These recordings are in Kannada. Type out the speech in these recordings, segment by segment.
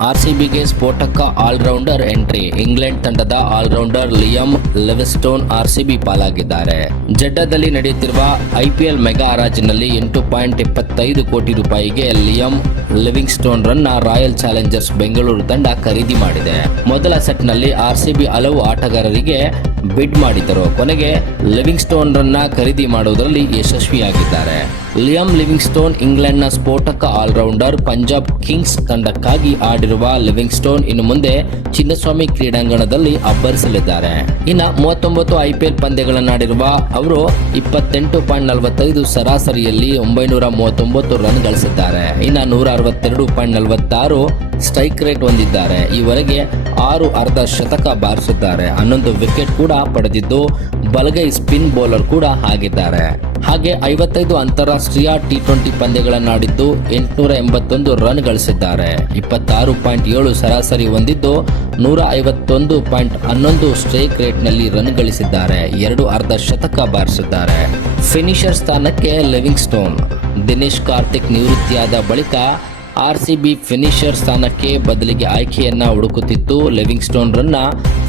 ಆರ್ಸಿಬಿಗೆ ಸ್ಫೋಟಕ ಆಲ್ರೌಂಡರ್ ಎಂಟ್ರಿ. ಇಂಗ್ಲೆಂಡ್ ತಂಡದ ಆಲ್ರೌಂಡರ್ ಲಿಯಮ್ ಲೆವೆಸ್ಟೋನ್ ಆರ್ಸಿಬಿ ಪಾಲಾಗಿದ್ದಾರೆ. ಜಡ್ಡಾದಲ್ಲಿ ನಡೆಯುತ್ತಿರುವ ಐಪಿಎಲ್ ಮೆಗಾ ಹರಾಜಿನಲ್ಲಿ ಎಂಟು ಪಾಯಿಂಟ್ ಇಪ್ಪತ್ತೈದು ಕೋಟಿ ರೂಪಾಯಿಗೆ ಲಿಯಮ್ ಲಿವಿಂಗ್ಸ್ಟೋನ್ ರನ್ನ ರಾಯಲ್ ಚಾಲೆಂಜರ್ಸ್ ಬೆಂಗಳೂರು ತಂಡ ಖರೀದಿ ಮಾಡಿದೆ. ಮೊದಲ ಸೆಟ್ನಲ್ಲಿ ಆರ್ಸಿಬಿ ಹಲವು ಆಟಗಾರರಿಗೆ ಬಿಡ್ ಮಾಡಿದ್ದರು. ಕೊನೆಗೆ ಲಿವಿಂಗ್ಸ್ಟೋನ್ ರನ್ನ ಖರೀದಿ ಮಾಡುವುದರಲ್ಲಿ ಯಶಸ್ವಿಯಾಗಿದ್ದಾರೆ. ಲಿಯಮ್ ಲಿವಿಂಗ್ಸ್ಟೋನ್ ಇಂಗ್ಲೆಂಡ್ನ ಸ್ಫೋಟಕ ಆಲ್ರೌಂಡರ್ ಪಂಜಾಬ್ ಕಿಂಗ್ಸ್ ತಂಡಕ್ಕಾಗಿ ಆಡಿರುವ ಲಿವಿಂಗ್ಸ್ಟೋನ್ ಇನ್ನು ಮುಂದೆ ಚಿನ್ನಸ್ವಾಮಿ ಕ್ರೀಡಾಂಗಣದಲ್ಲಿ ಅಬ್ಬರಿಸಲಿದ್ದಾರೆ. ಇನ್ನು ಮೂವತ್ತೊಂಬತ್ತು ಐಪಿಎಲ್ ಪಂದ್ಯಗಳನ್ನಾಡಿರುವ ಅವರು ಇಪ್ಪತ್ತೆಂಟು ಪಾಯಿಂಟ್ ನಲವತ್ತೈದು ಸರಾಸರಿಯಲ್ಲಿ ಒಂಬೈನೂರ ಮೂವತ್ತೊಂಬತ್ತು ರನ್ ಗಳಿಸಿದ್ದಾರೆ. ಇನ್ನು ನೂರ ಅರವತ್ತೆರಡು ಪಾಯಿಂಟ್ ನಲವತ್ತಾರು ಸ್ಟ್ರೈಕ್ ರೇಟ್ ಹೊಂದಿದ್ದಾರೆ. ಈವರೆಗೆ ಆರು ಅರ್ಧ ಶತಕ ಬಾರಿಸಿದ್ದಾರೆ. ಹನ್ನೊಂದು ವಿಕೆಟ್ ಕೂಡ ಪಡೆದಿದ್ದು, ಬಲಗೈ ಸ್ಪಿನ್ ಬೌಲರ್ ಕೂಡ ಆಗಿದ್ದಾರೆ. ಹಾಗೆ ಐವತ್ತೈದು ಅಂತಾರಾಷ್ಟ್ರೀಯ ಟಿ ಟ್ವೆಂಟಿ ಪಂದ್ಯಗಳನ್ನಾಡಿದ್ದು ಎಂಟುನೂರ ಎಂಬತ್ತೊಂದು ರನ್ ಗಳಿಸಿದ್ದಾರೆ. ಇಪ್ಪತ್ತಾರು ಪಾಯಿಂಟ್ ಏಳು ಸರಾಸರಿ ಹೊಂದಿದ್ದು, ನೂರ ಐವತ್ತೊಂದು ಪಾಯಿಂಟ್ ಹನ್ನೊಂದು ಸ್ಟ್ರೈಕ್ ರೇಟ್ನಲ್ಲಿ ರನ್ ಗಳಿಸಿದ್ದಾರೆ. ಎರಡು ಅರ್ಧ ಶತಕ ಬಾರಿಸಿದ್ದಾರೆ. ಫಿನಿಷರ್ ಸ್ಥಾನಕ್ಕೆ ಲಿವಿಂಗ್ಸ್ಟೋನ್. ದಿನೇಶ್ ಕಾರ್ತಿಕ್ ನಿವೃತ್ತಿಯಾದ ಬಳಿಕ ಆರ್ಸಿಬಿ ಫಿನಿಷರ್ ಸ್ಥಾನಕ್ಕೆ ಬದಲಿಗೆ ಆಯ್ಕೆಯನ್ನ ಹುಡುಕುತ್ತಿದ್ದು, ಲಿವಿಂಗ್ಸ್ಟೋನ್ ರನ್ನ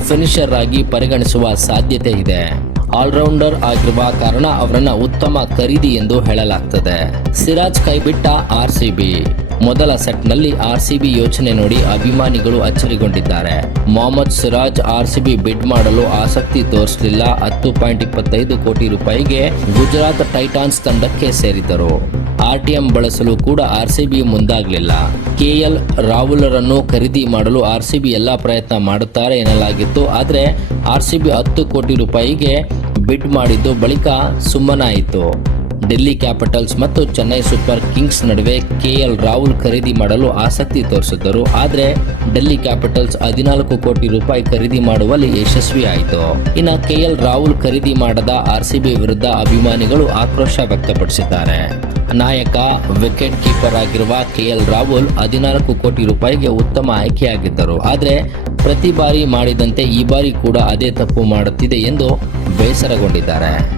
ಫಿನಿಷರ್ ಆಗಿ ಪರಿಗಣಿಸುವ ಸಾಧ್ಯತೆ ಇದೆ. ಆಲ್ರೌಂಡರ್ ಆಗಿರುವ ಕಾರಣ ಅವರನ್ನ ಉತ್ತಮ ಖರೀದಿ ಎಂದು ಹೇಳಲಾಗ್ತದೆ. ಸಿರಾಜ್ ಕೈಬಿಟ್ಟ ಬಿ ಮೊದಲ ಸೆಟ್ನಲ್ಲಿ ಬಿ ಯೋಚನೆ ನೋಡಿ ಅಭಿಮಾನಿಗಳು ಅಚ್ಚರಿಗೊಂಡಿದ್ದಾರೆ. Mohammed Siraj R C B bid ಮಾಡಲು ಆಸಕ್ತಿ ತೋರಿಸಲಿಲ್ಲ. ಹತ್ತು ಪಾಯಿಂಟ್ ಇಪ್ಪತ್ತೈದು ಕೋಟಿ ರೂಪಾಯಿಗೆ ಗುಜರಾತ್ ಟೈಟಾನ್ಸ್ ತಂಡಕ್ಕೆ ಸೇರಿದ್ದರು. ಆರ್ಟಿಎಂ ಬಳಸಲು ಕೂಡ ಆರ್ಸಿಬಿ ಮುಂದಾಗಲಿಲ್ಲ. ಕೆಎಲ್ ರಾಹುಲರನ್ನು ಖರೀದಿ ಮಾಡಲು ಆರ್ಸಿಬಿ ಎಲ್ಲಾ ಪ್ರಯತ್ನ ಮಾಡುತ್ತಾರೆ ಎನ್ನಲಾಗಿತ್ತು. ಆದರೆ ಆರ್ಸಿಬಿ ಹತ್ತು ಕೋಟಿ ರೂಪಾಯಿಗೆ ಬಿಡ್ ಮಾಡಿದ್ದು ಬಳಿಕ ಸುಮ್ಮನಾಯಿತು. ಡೆಲ್ಲಿ ಕ್ಯಾಪಿಟಲ್ಸ್ ಮತ್ತು ಚೆನ್ನೈ ಸೂಪರ್ ಕಿಂಗ್ಸ್ ನಡುವೆ ಕೆಎಲ್ ರಾಹುಲ್ ಖರೀದಿ ಮಾಡಲು ಆಸಕ್ತಿ ತೋರಿಸಿದ್ದರು. ಆದರೆ ಡೆಲ್ಲಿ ಕ್ಯಾಪಿಟಲ್ಸ್ ಹದಿನಾಲ್ಕು ಕೋಟಿ ರೂಪಾಯಿ ಖರೀದಿ ಮಾಡುವಲ್ಲಿ ಯಶಸ್ವಿಯಾಯಿತು. ಇನ್ನು ಕೆಎಲ್ ರಾಹುಲ್ ಖರೀದಿ ಮಾಡದ ಆರ್ಸಿಬಿ ವಿರುದ್ಧ ಅಭಿಮಾನಿಗಳು ಆಕ್ರೋಶ ವ್ಯಕ್ತಪಡಿಸಿದ್ದಾರೆ. ನಾಯಕ ವಿಕೆಟ್ ಕೀಪರ್ ಆಗಿರುವ ಕೆಎಲ್ ರಾಹುಲ್ ಹದಿನಾಲ್ಕು ಕೋಟಿ ರೂಪಾಯಿಗೆ ಉತ್ತಮ ಆಯ್ಕೆಯಾಗಿದ್ದರು. ಆದರೆ ಪ್ರತಿ ಬಾರಿ ಮಾಡಿದಂತೆ ಈ ಬಾರಿ ಕೂಡ ಅದೇ ತಪ್ಪು ಮಾಡುತ್ತಿದೆ ಎಂದು ಬೇಸರಗೊಂಡಿದ್ದಾರೆ.